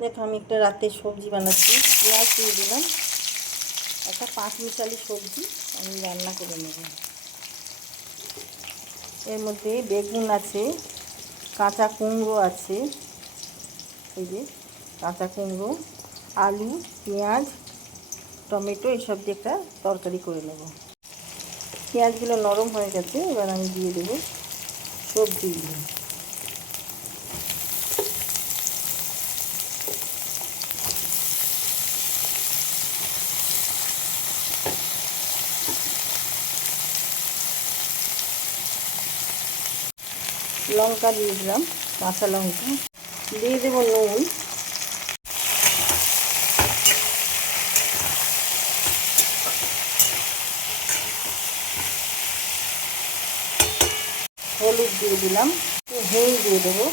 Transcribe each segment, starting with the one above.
দেখো আমি একটা রাতের সবজি বানাচ্ছি। পেঁয়াজ দিয়ে দিলাম, একটা 5 মিশালি সবজি আমি রান্না করে নেব। এর মধ্যে বেগুন আছে, কাঁচা কুমড়ো আছে, এই যে কাঁচা কুমড়ো, আলু, পেঁয়াজ, টমেটো এসব দিয়ে একটা তরকারি করে নেব। পেঁয়াজগুলো নরম হয়ে গেছে, এবার আমি দিয়ে দেবো সবজিগুলো। লঙ্কা দিয়ে দিলাম, কাঁচা লঙ্কা দিয়ে দেবো, নুন, হলুদ দিয়ে দিলাম, হিং দিয়ে দেবো,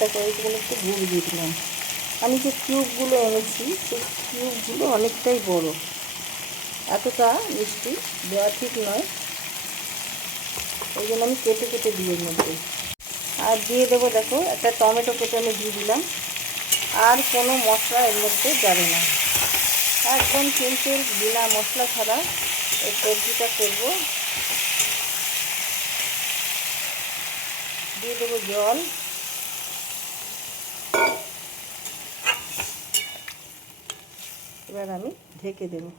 দেখো এইগুলো একটু গুঁড়ো দিয়ে দিলাম। আমি যে কিউবগুলো এনেছি সেই কিউবগুলো অনেকটাই বড়, এতটা মিষ্টি দেওয়া ঠিক নয়, ওই জন্য আমি কেটে কেটে দিই এর মধ্যে। আর দিয়ে দেবো, দেখো একটা টমেটো কেটে আমি দিয়ে দিলাম। আর কোনো মশলা এর মধ্যে যাবে না, একদম সিম্পল বিনা মশলা ছাড়া এই সবজিটা করবো। দিয়ে দেবো জল, এবার আমি ঢেকে দেবো।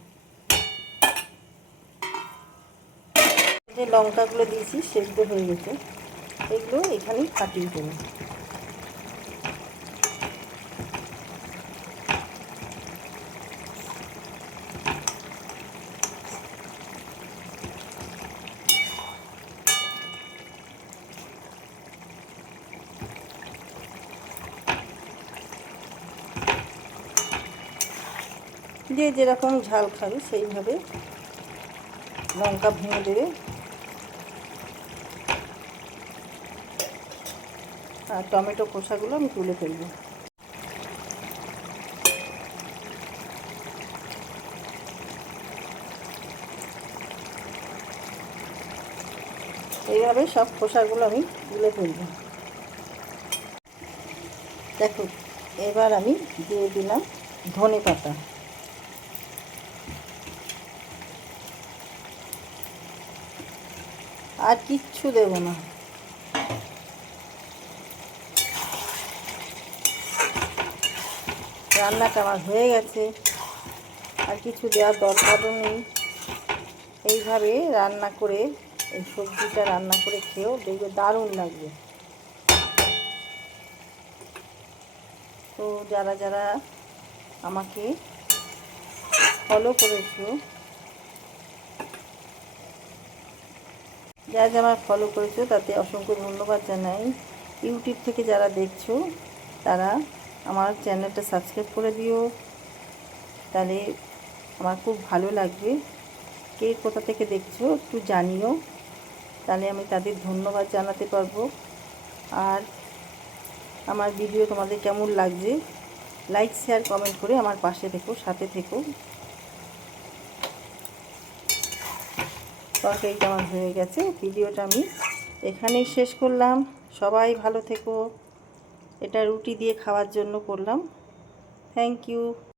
যে লঙ্কাগুলো দিয়েছি সেদ্ধ হয়ে গেছে, এগুলো এখানেই ফাটিয়ে দেবো। যে যেরকম ঝাল খাবে সেইভাবে লঙ্কা ভেঙে দেবে। আর টমেটো খোসাগুলো আমি তুলে ফেলবো। এইভাবে সব খোসাগুলো আমি তুলে ফেলবো। দেখো এবার আমি দিয়ে দিলাম ধনে পাতা, আর কিচ্ছু দেবো না। রান্নাটা আমার হয়ে গেছে, আর কিছু দেওয়ার দরকারও নেই। এইভাবে রান্না করে এই সবজিটা রান্না করে খেয়েও দেখবে দারুণ লাগবে। তো যারা যারা আমাকে ফলো করেছো, যারা যারা আমার ফলো করেছো তাতে অসংখ্য ধন্যবাদ জানাই। ইউটিউব থেকে যারা দেখছো তারা আমার চ্যানেলটা সাবস্ক্রাইব করে দিও, তাহলে আমার খুব ভালো লাগবে। কে কোথা থেকে দেখছো একটু জানিও, তাহলে আমি তাদের ধন্যবাদ জানাতে পারবো। আর আমার ভিডিও তোমাদের কেমন লাগছে লাইক শেয়ার কমেন্ট করে আমার পাশে থেকো, সাথে থেকো। তরকারিটা আমার হয়ে গেছে, ভিডিওটা আমি এখানেই শেষ করলাম। সবাই ভালো থেকো। এটা রুটি দিয়ে খাওয়ার জন্য করলাম। Thank you.